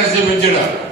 గారు చేపించాడు.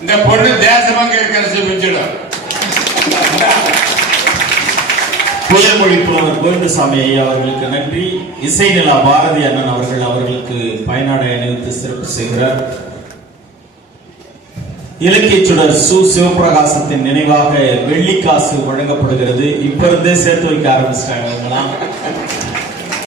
இந்த பொண்ணு தேசமாக கடைசி வச்சிடும் புயல்மொழிப்பாளர் கோவிந்தசாமி ஐயா அவர்களுக்கு நன்றி. இசை நிலா பாரதி அண்ணன் அவர்கள் அவர்களுக்கு பயனாடை அணிவித்து சிறப்பு செய்கிறார். இலக்கிய சுடர் சு சிவபிரகாசத்தின் நினைவாக வெள்ளிக்காசு வழங்கப்படுகிறது. இப்ப சேர்த்து வைக்க ஆரம்பிச்சிட்டாங்க